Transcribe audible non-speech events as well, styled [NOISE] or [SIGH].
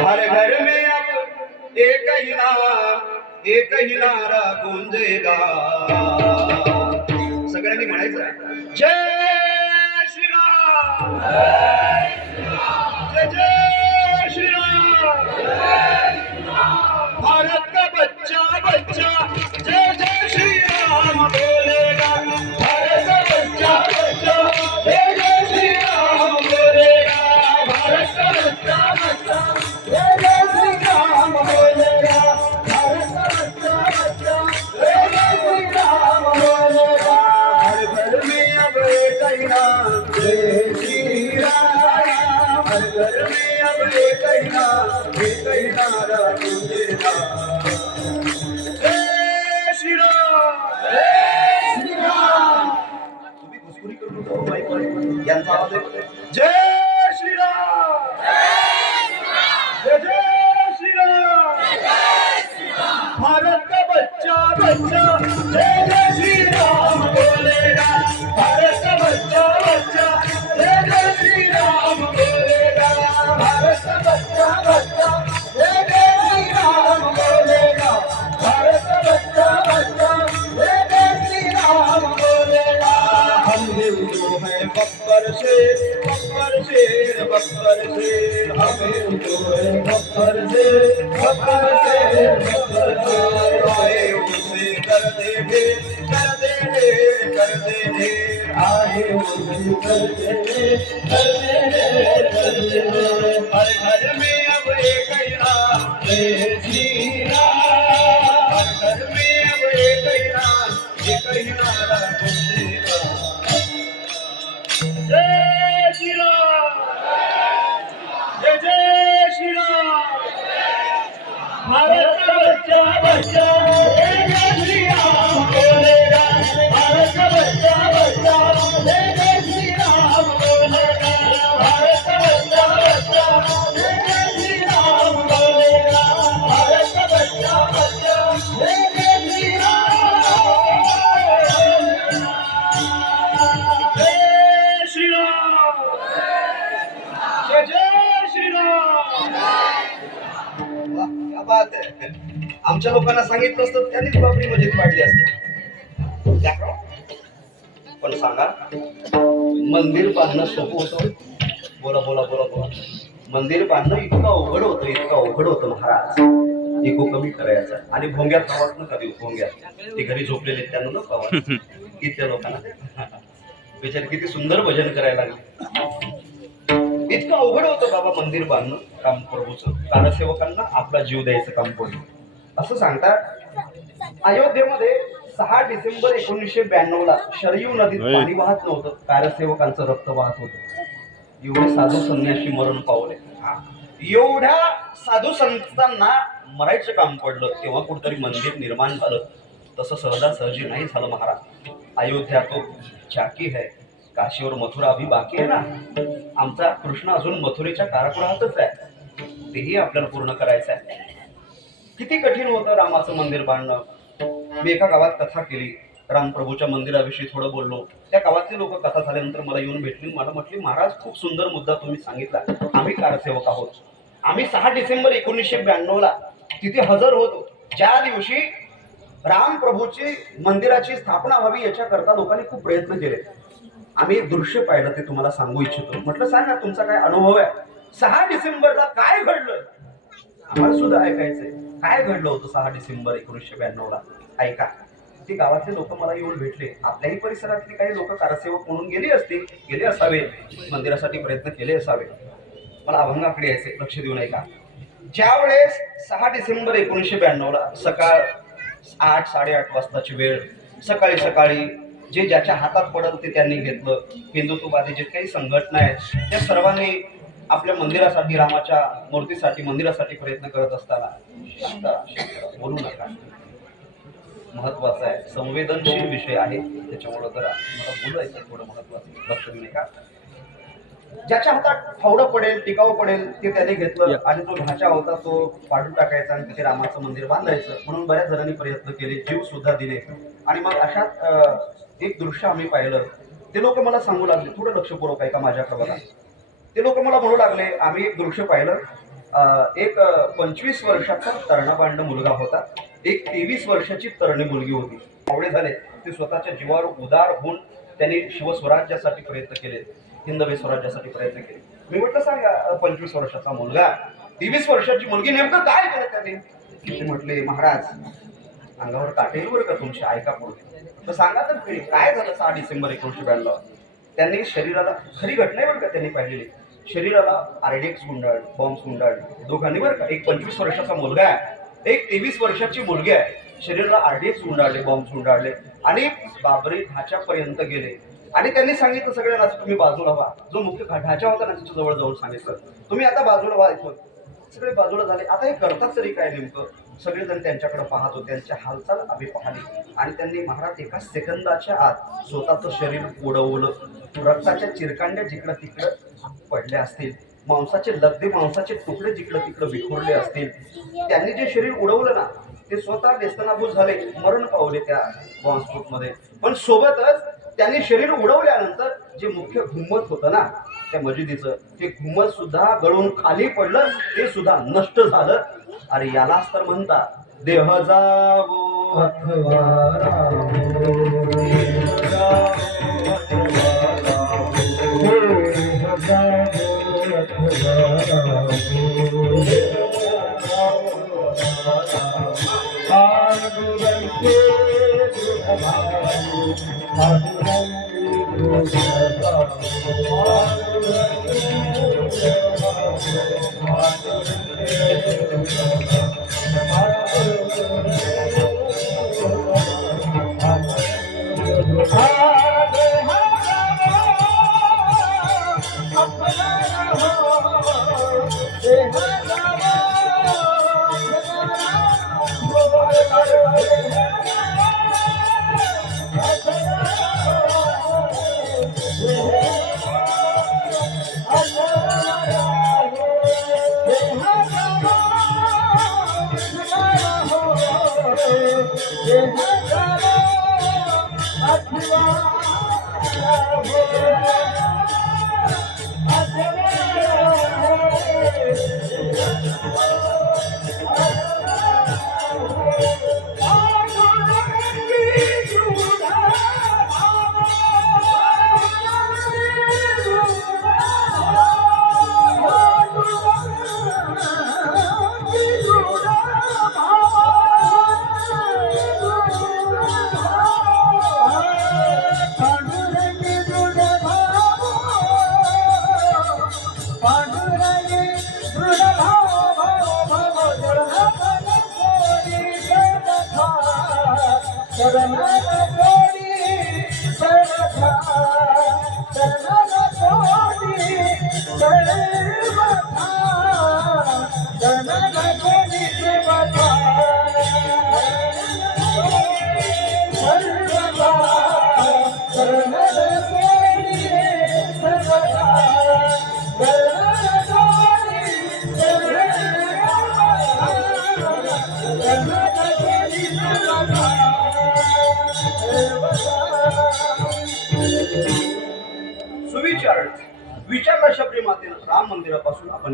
हर घर में अब एक ही नारा एक ही नारा गुंजेगा। सगळ्यांनी म्हणायचं जय श्रीराम जय जय। দেন যে शेर बब्बर शेर बब्बर शेर हम हिंदू बब्बर शेर बब्बर शेर बब्बर शेर आए उसे कर दे ढेर कर दे ढेर कर दे ढेर आए उसे कर दे ढेर कर दे ढेर कर दे ढेर हर घर में अब एक ही नाम बात आहे. आमच्या लोकांना सांगितलं असतं त्यांनीच बाबरी मजेत पाडली असते. पण सांगा मंदिर बांधणं सोपं होतं? बोला बोला बोला बोला. मंदिर बांधणं इतकं अवघड होतं इतकं अवघड होतं महाराज. इको कमी करायचं. आणि भोंग्यात प्रवास नका देऊ भोंग्यात. ते घरी झोपलेले त्यांना न प्रवास [LAUGHS] इथल्या लोकांना. बिचारे किती सुंदर भजन करायला लागले. इतकं अवघड होतं बाबा मंदिर बांधणं काम प्रभूचं. कारसेवकांना आपला जीव द्यायचं काम पडलं असं सांगतात अयोध्येमध्ये सहा डिसेंबर एकोणीसशे ब्याण्णव ला शरयू नदीत. पाणी वाहत नव्हतं कारसेवकांचं रक्त वाहत होतं. एवढे साधू संन्यासी मरण पावले. एवढ्या साधू संतांना मरायचं काम पडलं तेव्हा कुठतरी मंदिर निर्माण झालं. तसं सहजासहजी नाही झालं महाराज. अयोध्या तो झाकी है काशीवर मथुरा अभी बाकी आहे ना? आमचा कृष्ण अजून मथुरेच्या कारागृहातच आहे. तेही आपल्याला पूर्ण करायचं आहे. किती कठीण होतं रामाचं मंदिर बांधणं. मी एका गावात कथा केली. रामप्रभूच्या मंदिराविषयी थोडं बोललो. त्या गावातले लोक कथा झाल्यानंतर मला येऊन भेटली. मला म्हटली महाराज खूप सुंदर मुद्दा तुम्ही सांगितला. आम्ही कारसेवक आहोत. आम्ही सहा डिसेंबर एकोणीसशे ब्याण्णव ला तिथे हजर होतो. ज्या दिवशी रामप्रभूची मंदिराची स्थापना व्हावी याच्याकरता लोकांनी खूप प्रयत्न केले. आम्ही एक दृश्य पाहिलं ते तुम्हाला सांगू इच्छितो. म्हटलं सांगा तुमचा काय अनुभव आहे? सहा डिसेंबरला काय घडलं? आम्हाला सुद्धा ऐकायचंय. काय घडलं होतं सहा डिसेंबर एकोणीसशे ब्याण्णव ला ऐका. ते गावातले लोक मला येऊन भेटले. आपल्याही परिसरातली काही लोक कारसेवक म्हणून गेले असतील गेले असावे. मंदिरासाठी प्रयत्न केले असावे. मला अभंगाकडे यायचे लक्ष देऊन ऐका. ज्या वेळेस सहा डिसेंबर एकोणीसशे ब्याण्णव ला सकाळ आठ साडेआठ वाजताची वेळ सकाळी सकाळी जे ज्याच्या हातात पडल ते त्यांनी घेतलं. हिंदुत्ववादी जे काही संघटना आहेत त्या सर्वांनी आपल्या मंदिरासाठी रामाच्या मूर्तीसाठी मंदिरासाठी प्रयत्न करत असताना बोलू नका. महत्त्वाचा आहे. संवेदनशील विषय आहे. त्याच्यामुळं जरा मला बोलायचं थोडं महत्वाचं लक्ष देऊ नका ज्याच्या हातात फावडं पडेल टिकाऊ पडेल ते त्याने घेतलं. आणि जो ढाचा होता तो पाडून टाकायचा आणि तिथे रामाचं मंदिर बांधायचं. म्हणून बऱ्याच जणांनी प्रयत्न केले. जीव सुद्धा दिले. आणि मग अशात अं, एक दृश्य आम्ही पाहिलं ते लोक मला सांगू लागले. थोडं लक्षपूर्वक ऐका माझ्याकडे बघा. ते लोक मला म्हणू लागले आम्ही एक दृश्य पाहिलं. एक पंचवीस वर्षाचा तरणाबांड मुलगा होता. एक तेवीस वर्षाची तरणी मुलगी होती. आवडे झाले. ते स्वतःच्या जीवावर उदार होऊन त्यांनी शिवस्वराज्यासाठी प्रयत्न केले. हिंदवी स्वराज्यासाठी प्रयत्न केले. मी म्हटलं सांगा पंचवीस वर्षाचा मुलगा तेवीस वर्षाची मुलगी नेमकं काय केलं त्याने म्हटले महाराज अंगावर काटे बरं का तुमची? ऐका पुढे. तर सांगा तर खरी काय झालं सहा डिसेंबर एकोणीशे ब्याण्णव? त्यांनी शरीराला खरी घटना आहे बरं का त्यांनी पाहिलेली. शरीराला आरडीएक्स गुंडाळ बॉम्ब्स गुंडाळ दोघांनी बरं का एक पंचवीस वर्षाचा मुलगा आहे. एक तेवीस वर्षाची मुलगी आहे. शरीराला आरडीएक्स गुंडाळले बॉम्ब्स गुंडाळले आणि बाबरी ढाच्यापर्यंत गेले. आणि त्यांनी सांगितलं सगळ्यांना तुम्ही बाजूला व्हा. जो मुख्य घा- ढाचा होता ना त्याच्याजवळ जाऊन सांगितलं. तुम्ही आता बाजूला व्हा इथून. सगळे बाजूला झाले. आता हे करतात तरी काय नेमकं? सगळेजण त्यांच्याकडे पाहत होते त्यांच्या हालचाल आम्ही पाहिली. आणि त्यांनी महाराज एका सेकंदाच्या आत स्वतःचं शरीर उडवलं. रक्ताच्या चिरकांड्या जिकडं तिकडं पडल्या असतील मांसाचे लगदे मांसाचे तुकडे जिकडं तिकडं विखुरले असतील त्यांनी जे शरीर उडवलं ना ते स्वतः व्यस्तनाभूत झाले मरण पावले त्या बॉम्बस्फोटमध्ये पण सोबतच त्यांनी शरीर उडवल्यानंतर जे मुख्य घुम्मत होतं ना त्या मजिदीचं ते घुमत सुद्धा गळून खाली पडलं ते सुद्धा नष्ट झालं. अरे यालाच तर म्हणतात देह जावो अथवा रामो देह सुविचार विचारला शबरी मातेनं राम मंदिरापासून आपण